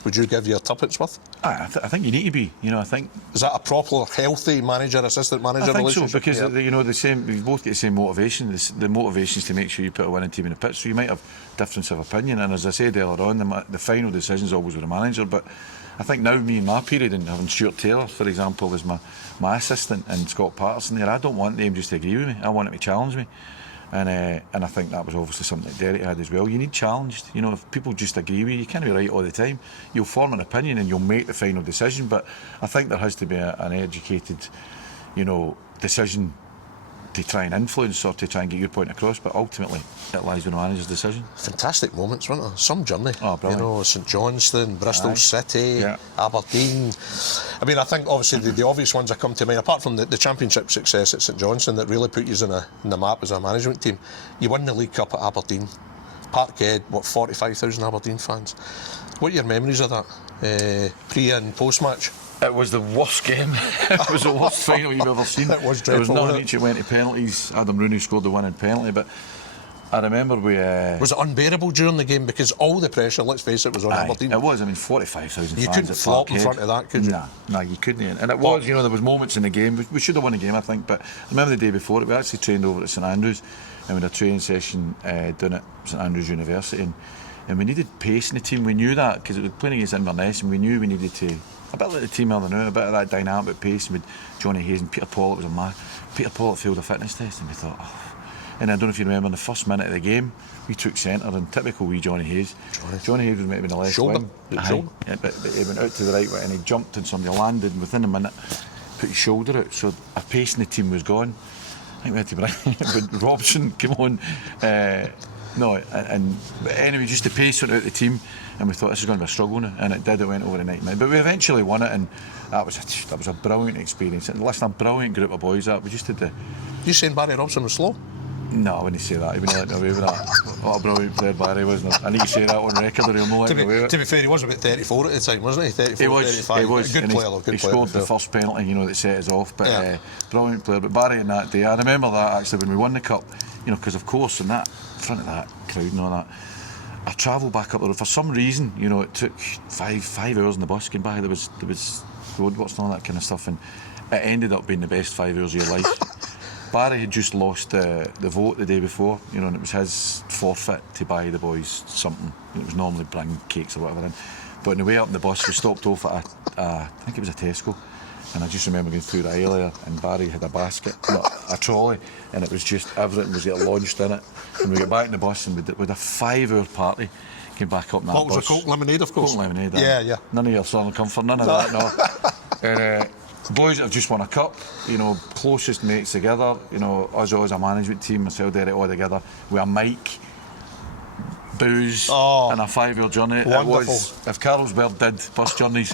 would you give your tuppence worth? I think you need to be. I think. Is that a proper, healthy manager-assistant manager relationship? I think so, because the same. We both get the same motivation. The motivation is to make sure you put a winning team in the pitch. So you might have difference of opinion, and as I said earlier on, the final decision is always with the manager. But I think now, me in my period, and having Stuart Taylor, for example, as my assistant, and Scott Patterson there, I don't want them just to agree with me. I want them to challenge me. And I think that was obviously something that Derek had as well. You need challenged. If people just agree with you, you can't be right all the time. You'll form an opinion and you'll make the final decision. But I think there has to be an educated, decision to try and influence or to try and get your point across. But ultimately, it lies with the manager's decision. Fantastic moments, weren't there? Some journey. Oh, brilliant. St Johnstone, Bristol City, yeah. Aberdeen. I mean, I think obviously the obvious ones that come to mind, apart from the championship success at St Johnstone that really put you in the map as a management team, you won the League Cup at Aberdeen. Parkhead, 45,000 Aberdeen fans. What are your memories of that, pre and post match? It was the worst game. It was the worst final you've ever seen. It was dreadful. There was nothing each. It went to penalties. Adam Rooney scored the winning penalty, but I remember we... Was it unbearable during the game? Because all the pressure, let's face it, was on Aberdeen. It was. 45,000 fans. You couldn't flop in front of that, could you? Nah, you couldn't. And it was, there was moments in the game. We should have won the game, I think, but I remember the day before it, we actually trained over at St Andrews, and we had a training session down at St Andrews University, and we needed pace in the team. We knew that, because it was playing against Inverness, and we knew we needed to... A bit like the team are now, a bit of that dynamic pace with Johnny Hayes and Peter Pollitt was a man. Peter Pollitt failed a fitness test, and we thought, And I don't know if you remember, in the first minute of the game, we took centre, and typical wee Johnny Hayes. Johnny Hayes was maybe in the left shoulder. wing. But he went out to the right wing, and he jumped, and somebody landed within a minute, put his shoulder out. So our pace in the team was gone. I think we had to bring but Robson come on. But anyway, just the pace went out the team, and we thought this is going to be a struggle now, and it did. It went over the 90 minutes, but we eventually won it, and that was a brilliant experience. And listen, a brilliant group of boys. That we just did the. You saying Barry Robson was slow? No, I wouldn't say that. He wouldn't let me away with that. What a brilliant player Barry was. I need to say that on record, or he'll not let me away with it. To be fair, he was about 34 at the time, wasn't he? 34, 35. He was. Good player. He scored the first penalty, that set us off. But brilliant player. But Barry, in that day, I remember that actually when we won the cup. Because of course in front of that crowd and all that, I travelled back up the road for some reason. It took five hours in the bus getting back. There was roadworks and all that kind of stuff, and it ended up being the best 5 hours of your life. Barry had just lost the vote the day before, and it was his forfeit to buy the boys something. It was normally bring cakes or whatever in. But on the way up in the bus, we stopped off at I think it was a Tesco. And I just remember going through the aisle there, and Barry had a basket, a trolley, and it was just everything was launched in it. And we got back in the bus, and with a 5 hour party, came back up in that bus. What was a Coke lemonade, of course? Coke lemonade. Yeah. None of your Southern Comfort, none of that, no. And boys that have just won a cup, closest mates together. Us all as a management team, myself, Derek, all together with a mic, booze, and a 5 hour journey. Wonderful. It was, if Carlsberg did bus journeys.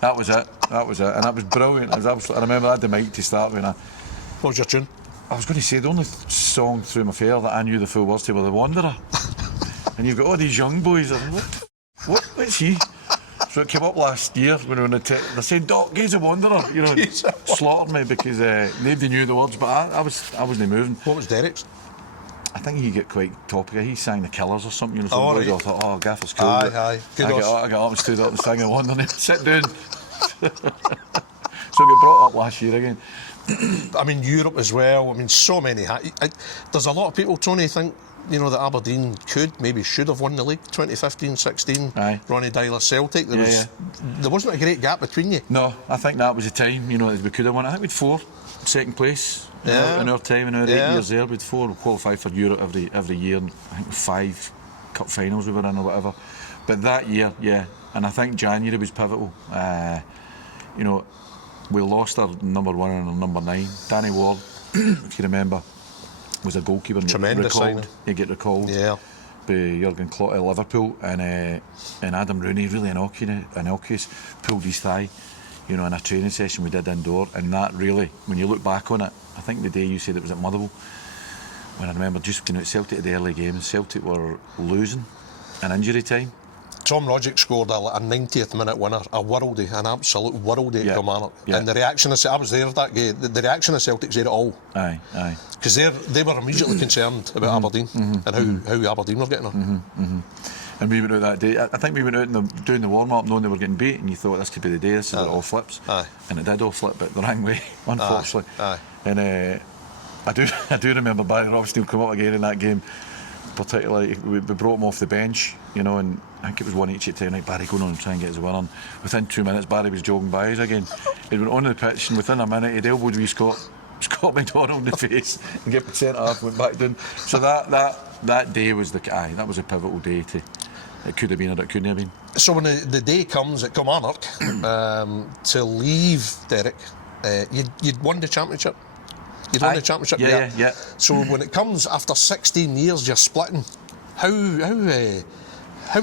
That was it, and that was brilliant. I remember I had the mic to start with. What was your tune? I was going to say the only song through my fair that I knew the full words to were The Wanderer. And you've got all these young boys. What's he? So it came up last year when we were on the they're saying, Doc, he's a Wanderer. Slaughtered me because nobody knew the words, but I wasn't moving. What was Derek's? I think he get quite topical. He sang The Killers or something. I thought, Gaffer's cool. Aye. I got up and stood up and sang a Wanderer. Sit down. So we brought up last year again. I mean, Europe as well. I mean, so many. There's a lot of people, Tony, think that Aberdeen should have won the league 2015-16. Aye. Ronnie Dyler Celtic. There wasn't a great gap between you. No, I think that was the time. We could have won. I think we'd 4 second place. In our time, in our 8 years there, we'd 4. We qualified for Europe every year. And I think 5 cup finals we were in or whatever. But that year, and I think January was pivotal. We lost our number 1 and our number 9. Danny Ward, if you remember, was a goalkeeper. Tremendous signing. He get recalled. Yeah. By Jurgen Klopp at Liverpool, and Adam Rooney, really innocuous, pulled his thigh. you know, in a training session we did indoor, and that really, when you look back on it, I think the day you said it was at Motherwell, when I remember just getting out Celtic at the early game, Celtic were losing in injury time. Tom Rogic scored a 90th minute winner, a worldie, an absolute worldie at Kilmarnock. Yeah. And the reaction of, I was there that game, the reaction of Celtic said it all. Aye. Because they were immediately concerned about Aberdeen and how Aberdeen were getting on. And we went out that day, I think we went out doing the warm-up knowing they were getting beat, and you thought this could be the day, this is where it all flips. Aye. And it did all flip, but the wrong way, unfortunately. Aye. And I do remember Barry Robson come up again in that game. Particularly, we brought him off the bench, you know, and I think it was 1-each at time. Right, Barry going on and try and get his winner. Within 2 minutes, Barry was jogging by us again. He went on the pitch, and within a minute, he'd elbowed wee Scott McDonald in the face and get the centre half, went back down. So that day was that was a pivotal day. It could have been or it couldn't have been. So when the day comes at Kilmarnock to leave Derek, you'd won the championship. You'd won the championship. Yeah. So when it comes after 16 years, you're splitting. How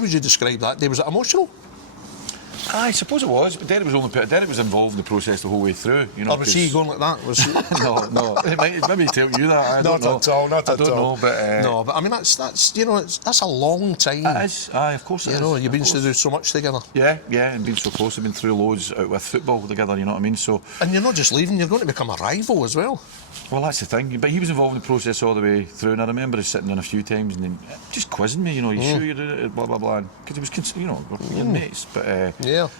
would you describe that day? Was it emotional? I suppose it was, but Derek was involved in the process the whole way through. You know, or was he going like that? Was he? No. Maybe tell you that. I don't know. At all. Not at all. I don't know, but no. But I mean, that's you know, that's a long time. It is. Of course it is. You know, you've been to do so much together. Yeah, and been so close. I've been through loads out with football together. You know what I mean? So. And you're not just leaving; you're going to become a rival as well. Well, that's the thing. But he was involved in the process all the way through, and I remember us sitting down a few times and then just quizzing me. You know, you sure you're doing it? Blah blah blah. Because he was, you know, we're mates. But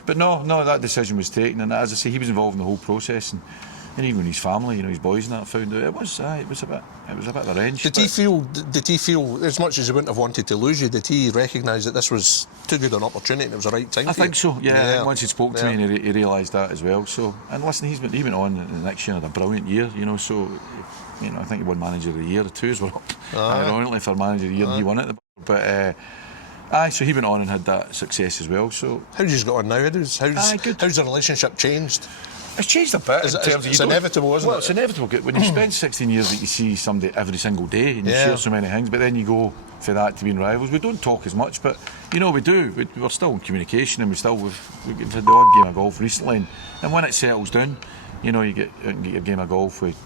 But no, that decision was taken, and as I say, he was involved in the whole process, and even his family, you know, his boys and that found out it was a bit of a wrench. Did he feel as much as he wouldn't have wanted to lose you? Did he recognise that this was too good an opportunity and it was the right time? I think so. Yeah. Once he spoke to me, and he realised that as well. So, and listen, he went on the next year and had a brilliant year. You know, so you know, I think he won Manager of the Year. The twos were up. Ironically, for Manager of the Year, he won it. But. So he went on and had that success as well. So how's he got on nowadays? How's the relationship changed? It's changed a bit. It's inevitable, isn't it? Well, it's inevitable. When you spend 16 years that you see somebody every single day and you share so many things, but then you go for that to being rivals. We don't talk as much, but you know we do. We're still in communication, and we've had the odd game of golf recently, and when it settles down, you know, you get your game of golf with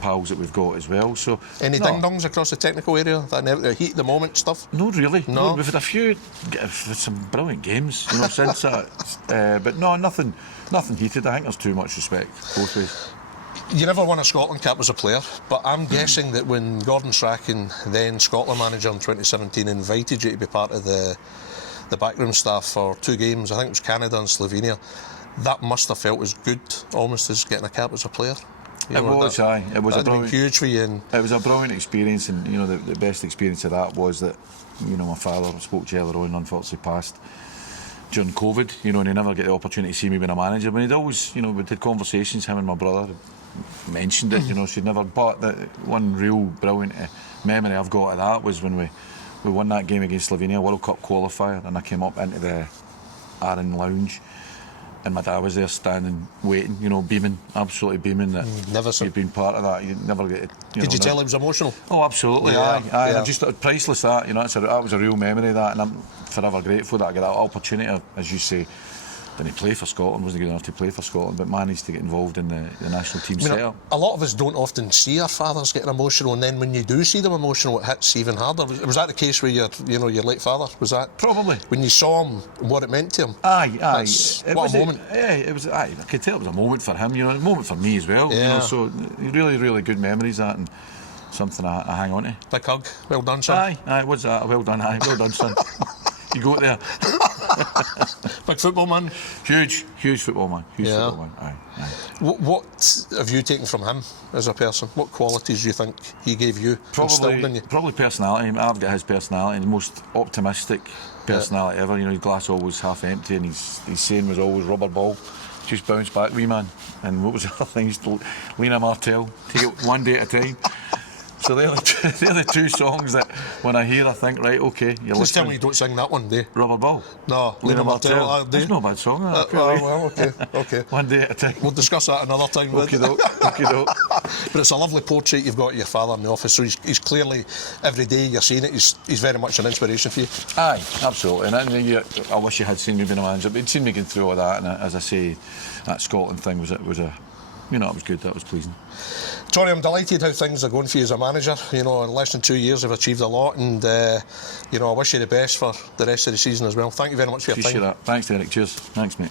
pals that we've got as well. So any ding-dongs across the technical area, that heat of the moment stuff? No, really. No. We've had a few, some brilliant games, you know, since that. But no, nothing heated. I think there's too much respect both ways. You never won a Scotland Cup as a player, but I'm guessing that when Gordon Strachan, then Scotland manager in 2017, invited you to be part of the backroom staff for 2 games, I think it was Canada and Slovenia, that must have felt as good almost as getting a cap as a player. It was a brilliant, huge for you. It was a brilliant experience, and you know the best experience of that was that, you know, my father, I spoke to earlier on, unfortunately passed during COVID. You know, and he never get the opportunity to see me being a manager. But he'd always, you know, we did conversations. Him and my brother mentioned it. You know, she'd never. But the one real brilliant memory I've got of that was when we won that game against Slovenia, World Cup qualifier, and I came up into the Arran Lounge. And my dad was there standing, waiting, you know, beaming, absolutely beaming that he'd been part of that. You'd never get it. Did you tell he was emotional? Oh, absolutely, aye. Just priceless that, you know, that was a real memory of that, and I'm forever grateful that I got that opportunity, as you say. Didn't play for Scotland, wasn't good enough to play for Scotland, but managed to get involved in the national team setup. A lot of us don't often see our fathers getting emotional, and then when you do see them emotional, it hits even harder. Was that the case with your late father? Was that probably when you saw him, what it meant to him? Aye. What a moment! It was. I could tell it was a moment for him. You know, a moment for me as well. Yeah. You know, so really, really good memories that, and something I hang on to. Big hug. Well done, son. Aye. What's that? Well done. Aye. Well done, son. You go there. Big football man. Huge football man. Football man. Aye. What have you taken from him as a person? What qualities do you think he gave you? Probably personality. I've got his personality, the most optimistic personality ever. You know, his glass always half empty, and his saying was always rubber ball. Just bounce back, wee man. And what was the other thing? Lena Martell. Take it one day at a time. So they're the two songs that when I hear, I think, right, okay, you're Just tell listening. me you don't sing that one day. Rubber Ball. No, Lena Lena Martell. That's no bad song. That, Well, okay, okay. One day at a time. We'll discuss that another time. Okie doke, okie doke. But it's a lovely portrait you've got of your father in the office, so he's clearly, every day you're seeing it, he's very much an inspiration for you. Aye, absolutely. And I wish you had seen me being a manager, but you'd seen me going through all that. And as I say, that Scotland thing was it was good. That was pleasing. Tony, I'm delighted how things are going for you as a manager. In less than 2 years, you've achieved a lot, and I wish you the best for the rest of the season as well. Thank you very much for your time. Appreciate that. Thanks, Derek. Cheers. Thanks, mate.